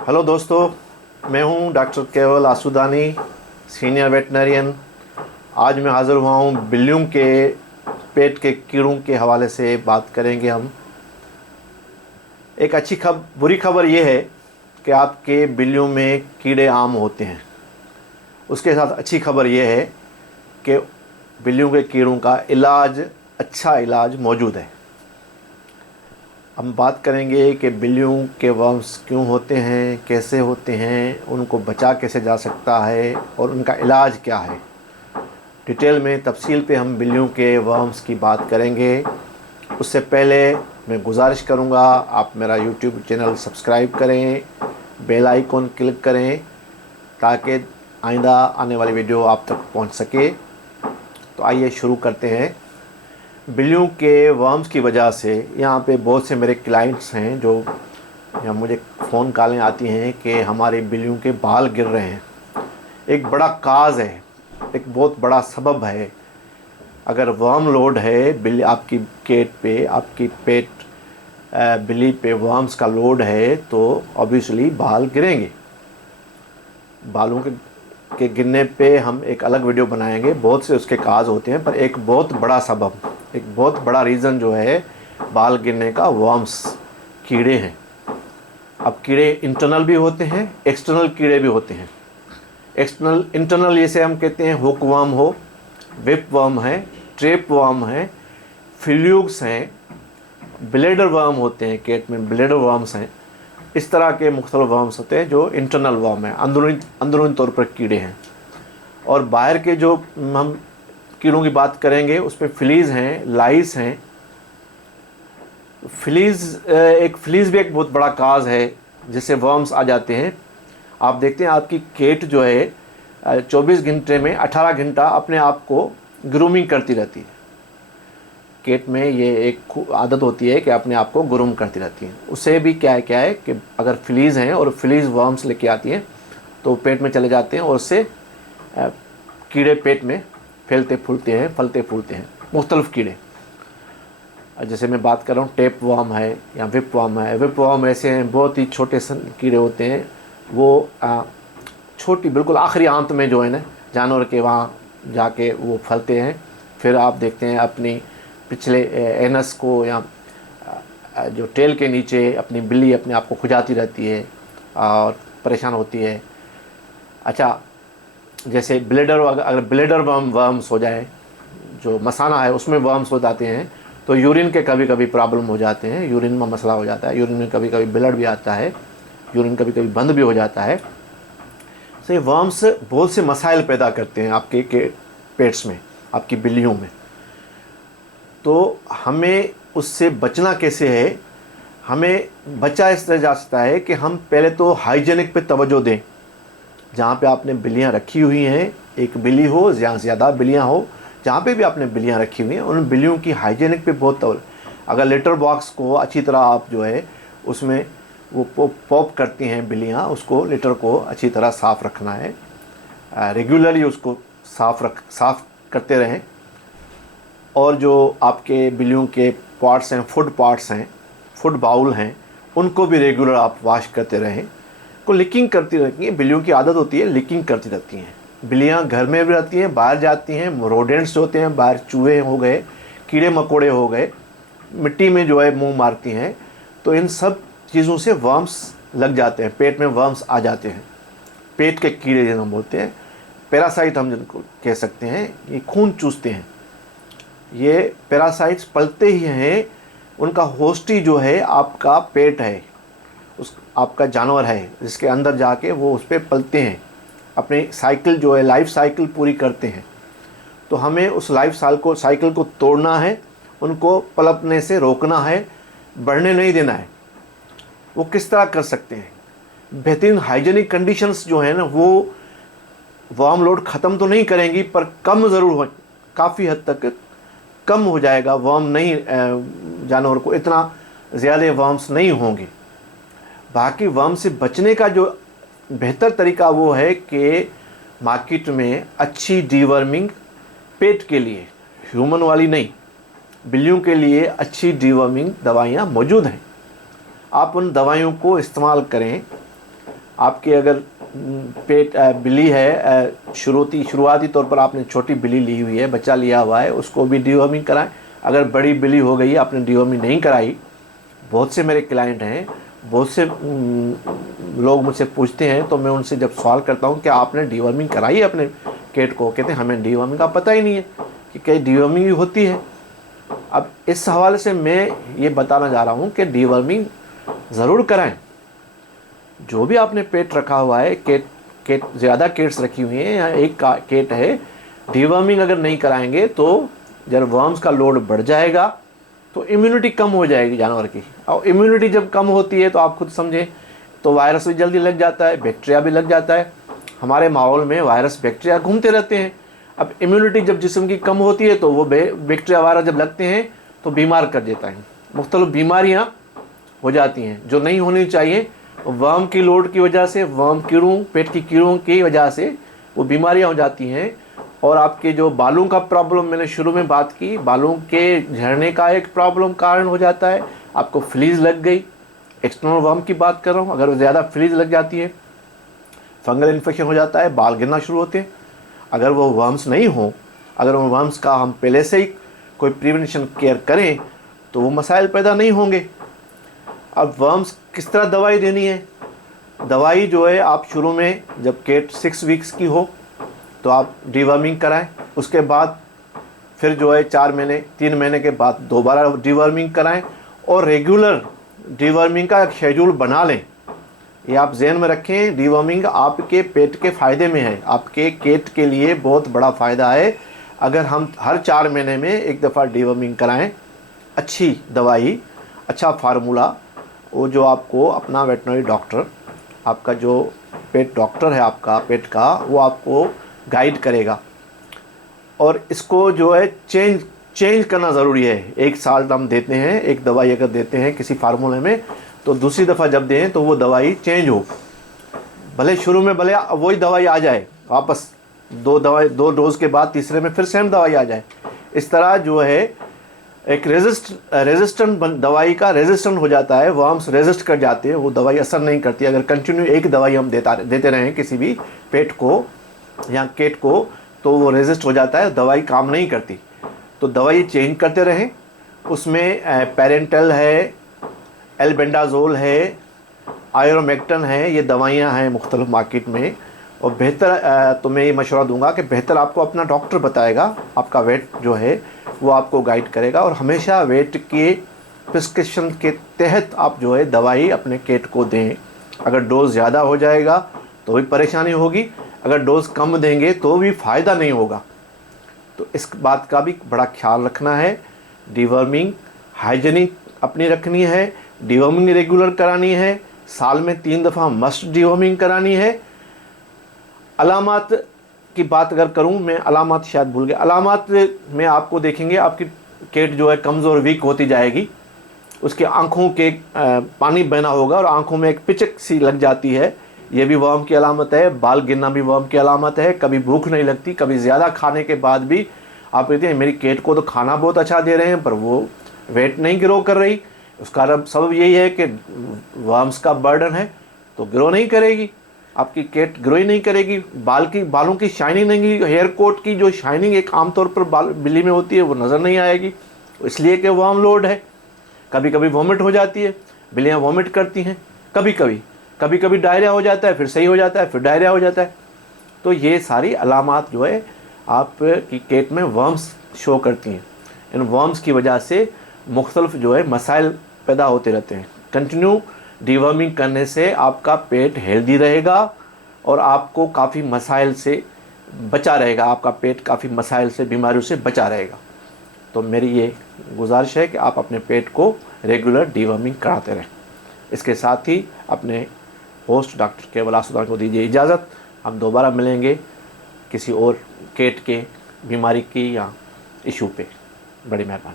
Hello दोस्तों, मैं हूं डॉक्टर केवल आसुदानी, सीनियर वेटनरियन। आज मैं हाज़िर हुआ हूं बिल्लियों के पेट के कीड़ों के हवाले से बात करेंगे हम। एक बुरी खबर यह है कि आपके बिल्लियों में कीड़े आम होते हैं। उसके साथ अच्छी खबर यह है कि बिल्लियों के कीड़ों का अच्छा इलाज मौजूद है। हम बात करेंगे कि बिल्लियों के वर्म्स क्यों होते हैं, कैसे होते हैं, उनको बचा कैसे जा सकता है और उनका इलाज क्या है। डिटेल में तफसील पे हम बिल्लियों के वर्म्स की बात करेंगे। उससे पहले मैं गुजारिश करूंगा आप मेरा यूट्यूब चैनल सब्सक्राइब करें, बेल आइकॉन क्लिक करें ताकि आइंदा आने वाली वीडियो आप तक पहुंच सके। तो आइए शुरू करते हैं। बिल्लियों के वर्म्स की वजह से यहाँ पे बहुत से मेरे क्लाइंट्स हैं जो या मुझे फ़ोन कॉलें आती हैं कि हमारे बिल्लियों के बाल गिर रहे हैं। एक बड़ा काज है, एक बहुत बड़ा सबब है। अगर वर्म लोड है बिल्ली आपकी केट पे, आपकी पेट बिल्ली पे वर्म्स का लोड है तो ऑब्वियसली बाल गिरेंगे। बालों के गिरने पे हम एक अलग वीडियो बनाएंगे। बहुत से उसके काज होते हैं, पर एक बहुत बड़ा सबब, एक बहुत बड़ा रीज़न जो है बाल गिरने का, वर्म्स, कीड़े हैं। अब कीड़े इंटरनल भी होते हैं, एक्सटर्नल कीड़े भी होते हैं। इंटरनल जैसे हम कहते हैं हुक वर्म हो, विप वर्म है, ट्रैप वर्म है, फ्लूक्स हैं, ब्लेडर वर्म होते हैं, केट में ब्लेडर वर्म्स हैं। इस तरह के मुख्तलिफ वर्म्स होते हैं जो इंटरनल वर्म है, अंदरूनी तौर पर कीड़े हैं। और बाहर के जो हम कीड़ों की बात करेंगे उसमें फ्लीज़ हैं, लाइस हैं। फ्लीज़ भी एक बहुत बड़ा काज है जिससे वर्म्स आ जाते हैं। आप देखते हैं आपकी केट जो है 24 घंटे में 18 घंटा अपने आप को ग्रूमिंग करती रहती है। केट में ये एक आदत होती है कि अपने आप को ग्रूम करती रहती है। उससे भी क्या है कि अगर फ्लीज़ हैं और फ्लीज़ वर्म्स लेके आती हैं तो पेट में चले जाते हैं और उससे कीड़े पेट में फैलते फूलते हैं मुख्तलिफ कीड़े। जैसे मैं बात कर रहा हूँ टेप वर्म है या विप वर्म है। विप वर्म ऐसे हैं, बहुत ही छोटे कीड़े होते हैं। वो छोटी बिल्कुल आखिरी आंत में जो है ना जानवर के, वहाँ जाके वो फलते हैं। फिर आप देखते हैं अपनी पिछले एनस को या जो टेल के नीचे अपनी बिल्ली अपने आप को खुजाती रहती है और परेशान होती है। अच्छा, जैसे अगर ब्लेडर वर्म्स हो जाए, जो मसाना है उसमें वर्म्स हो जाते हैं तो यूरिन के कभी कभी प्रॉब्लम हो जाते हैं, यूरिन में मसला हो जाता है, यूरिन में कभी कभी ब्लड भी आता है, यूरिन कभी कभी बंद भी हो जाता है। तो ये वर्म्स बहुत से मसाइल पैदा करते हैं आपके पेट्स में, आपकी बिल्लियों में। तो हमें उससे बचना कैसे है? हमें बचा इस तरह जा सकता है कि हम पहले तो हाइजीनिक पे तवज्जो दें। जहाँ पे आपने बिल्लियाँ रखी हुई हैं, एक बिल्ली हो या ज़्यादा बिल्लियाँ हो, जहाँ पे भी आपने बिल्लियाँ रखी हुई हैं उन बिल्लियों की हाइजीनिक पे बहुत तवज्जो। अगर लिटर बॉक्स को अच्छी तरह आप जो है उसमें वो पॉप करती हैं बिल्लियाँ, उसको लिटर को अच्छी तरह साफ़ रखना है। रेगुलरली उसको साफ़ करते रहें। और जो आपके बिल्लियों के पार्ट्स हैं, फूड बाउल हैं, उनको भी रेगुलर आप वॉश करते रहें। को लीकिंग करती रहती हैं, बिल्लियों की आदत होती है लीकिंग करती रहती हैं। बिल्लियाँ घर में भी रहती हैं, बाहर जाती हैं, रोडेंट्स होते हैं बाहर, चूहे हो गए, कीड़े मकोड़े हो गए, मिट्टी में जो है मुंह मारती हैं। तो इन सब चीज़ों से वर्म्स लग जाते हैं, पेट में वर्म्स आ जाते हैं। पेट के कीड़े जिन्हें हम बोलते हैं, पैरासाइट हम जिनको कह सकते हैं, ये खून चूसते हैं। ये पैरासाइट्स पलते ही हैं, उनका होस्ट ही जो है आपका पेट है, आपका जानवर है, जिसके अंदर जाके वो उस पर पलते हैं, अपनी साइकिल जो है लाइफ साइकिल पूरी करते हैं। तो हमें उस लाइफ साइकिल को तोड़ना है, उनको पलपने से रोकना है, बढ़ने नहीं देना है। वो किस तरह कर सकते हैं? बेहतरीन हाइजीनिक कंडीशंस जो है ना, वो वर्म लोड ख़त्म तो नहीं करेंगी पर कम ज़रूर हो, काफ़ी हद तक कम हो जाएगा। वर्म नहीं, जानवर को इतना ज़्यादा वर्म्स नहीं होंगे। बाकी वर्म से बचने का जो बेहतर तरीका वो है कि मार्केट में अच्छी डीवर्मिंग, पेट के लिए, ह्यूमन वाली नहीं, बिल्लियों के लिए अच्छी डीवर्मिंग दवाइयाँ मौजूद हैं। आप उन दवाइयों को इस्तेमाल करें आपके अगर पेट बिल्ली है, शुरुआती तौर पर आपने छोटी बिल्ली ली हुई है, बच्चा लिया हुआ है, उसको भी डिवॉर्मिंग कराएं। अगर बड़ी बिल्ली हो गई, आपने डिवॉर्मिंग नहीं कराई, बहुत से मेरे क्लाइंट हैं, बहुत से लोग मुझसे पूछते हैं, तो मैं उनसे जब सवाल करता हूं कि आपने डिवॉर्मिंग कराई है अपने कैट को, कहते हैं हमें डिवॉर्मिंग का पता ही नहीं है कि क्या डिवॉर्मिंग भी होती है। अब इस हवाले से मैं ये बताना जा रहा हूँ कि डिवॉर्मिंग ज़रूर कराएं। जो भी आपने पेट रखा हुआ है, केट ज़्यादा केट्स रखी हुई हैं या एक केट है, डिवॉर्मिंग अगर नहीं कराएंगे तो जब वर्म्स का लोड बढ़ जाएगा तो इम्यूनिटी कम हो जाएगी जानवर की, और इम्यूनिटी जब कम होती है तो आप खुद समझें, तो वायरस भी जल्दी लग जाता है, बैक्टीरिया भी लग जाता है। हमारे माहौल में वायरस बैक्टीरिया घूमते रहते हैं। अब इम्यूनिटी जब जिस्म की कम होती है तो वो बैक्टीरिया वायरस जब लगते हैं तो बीमार कर देता है, मुख्तलिफ बीमारियाँ हो जाती हैं जो नहीं होनी चाहिए। वर्म की लोड की वजह से, वर्म कीड़ों, पेट की कीड़ों की वजह से वो बीमारियाँ हो जाती हैं। और आपके जो बालों का प्रॉब्लम, मैंने शुरू में बात की, बालों के झड़ने का एक प्रॉब्लम कारण हो जाता है। आपको फ्लीज लग गई, एक्सटर्नल वर्म की बात कर रहा हूँ, अगर ज़्यादा फ्लीज लग जाती है, फंगल इन्फेक्शन हो जाता है, बाल गिरना शुरू होते हैं। अगर वो वर्म्स नहीं हो, अगर उन वर्म्स का हम पहले से ही कोई प्रिवेंशन केयर करें तो वो मसाइल पैदा नहीं होंगे। अब वर्म्स किस तरह दवाई देनी है? दवाई जो है, आप शुरू में जब केट 6 वीक्स की हो तो आप डिवर्मिंग कराएं, उसके बाद फिर जो है 4 महीने 3 महीने के बाद दोबारा डिवर्मिंग कराएं, और रेगुलर डिवर्मिंग का एक शेड्यूल बना लें। ये आप जहन में रखें, डिवर्मिंग आपके पेट के फ़ायदे में है, आपके केट के लिए बहुत बड़ा फ़ायदा है। अगर हम हर 4 महीने में एक दफ़ा डिवर्मिंग कराएं, अच्छी दवाई, अच्छा फार्मूला, वो जो आपको अपना वेटनरी डॉक्टर, आपका जो पेट डॉक्टर है आपका पेट का, वो आपको गाइड करेगा। और इसको जो है चेंज करना ज़रूरी है। एक साल हम देते हैं, एक दवाई अगर देते हैं किसी फार्मूले में, तो दूसरी दफ़ा जब दें तो वो दवाई चेंज हो। भले शुरू में भले वही दवाई आ जाए, वापस 2 डोज के बाद तीसरे में फिर सेम दवाई आ जाए। इस तरह जो है एक रेजिस्टेंट दवाई का रेजिस्टेंट हो जाता है, वर्म्स रेजिस्ट कर जाते हैं, वो दवाई असर नहीं करती। अगर कंटिन्यू एक दवाई हम देते रहें किसी भी पेट को या केट को, तो वो रेजिस्ट हो जाता है, दवाई काम नहीं करती। तो दवाई चेंज करते रहें। उसमें पेरेंटल है, एल्बेंडाजोल है, आयरोमेक्टन है, ये दवाइयाँ हैं मुख्तलिफ मार्केट में। और बेहतर तो मैं ये मशवरा दूंगा कि बेहतर आपको अपना डॉक्टर बताएगा, आपका वेट जो है वो आपको गाइड करेगा। और हमेशा वेट के प्रिस्क्रिप्शन के तहत आप जो है दवाई अपने केट को दें। अगर डोज ज़्यादा हो जाएगा तो भी परेशानी होगी, अगर डोज कम देंगे तो भी फ़ायदा नहीं होगा। तो इस बात का भी बड़ा ख्याल रखना है। डिवर्मिंग हाइजीनिक अपनी रखनी है, डिवर्मिंग रेगुलर करानी है, साल में 3 दफ़ा मस्ट डिवर्मिंग करानी है। अलामात की बात अगर करूं मैं, अलामात शायद भूल गया। अलामात में आपको देखेंगे आपकी केट जो है कमज़ोर वीक होती जाएगी, उसके आँखों के पानी बहना होगा और आँखों में एक पिचक सी लग जाती है, ये भी वर्म की अलामत है। बाल गिरना भी वर्म की अलामत है। कभी भूख नहीं लगती, कभी ज़्यादा खाने के बाद भी आप कहते हैं मेरी केट को तो खाना बहुत अच्छा दे रहे हैं पर वो वेट नहीं ग्रो कर रही। उसका सबब यही है कि वर्म्स का बर्डन है, तो ग्रो नहीं करेगी, आपकी केट ग्रो ही नहीं करेगी। बालों की शाइनिंग नहीं, हेयर कोट की जो शाइनिंग एक आमतौर पर बिल्ली में होती है वो नज़र नहीं आएगी, इसलिए कि वर्म लोड है। कभी कभी वॉमिट हो जाती है, बिल्लियाँ वॉमिट करती हैं, कभी कभी डायरिया हो जाता है, फिर सही हो जाता है, फिर डायरिया हो जाता है। तो ये सारी अलामात जो है आपकी केट में वर्म्स शो करती हैं। इन वर्म्स की वजह से मुख्तलिफ जो है मसाइल पैदा होते रहते हैं। कंटिन्यू डिवर्मिंग करने से आपका पेट हेल्दी रहेगा और आपको काफ़ी मसाइल से बचा रहेगा, आपका पेट काफ़ी मसाइल से, बीमारियों से बचा रहेगा। तो मेरी ये गुजारिश है कि आप अपने पेट को रेगुलर डिवर्मिंग कराते रहें। इसके साथ ही अपने होस्ट डॉक्टर केवल आसुदा को दीजिए इजाज़त। हम दोबारा मिलेंगे किसी और केट के बीमारी की या इशू पे। बड़ी मेहरबानी।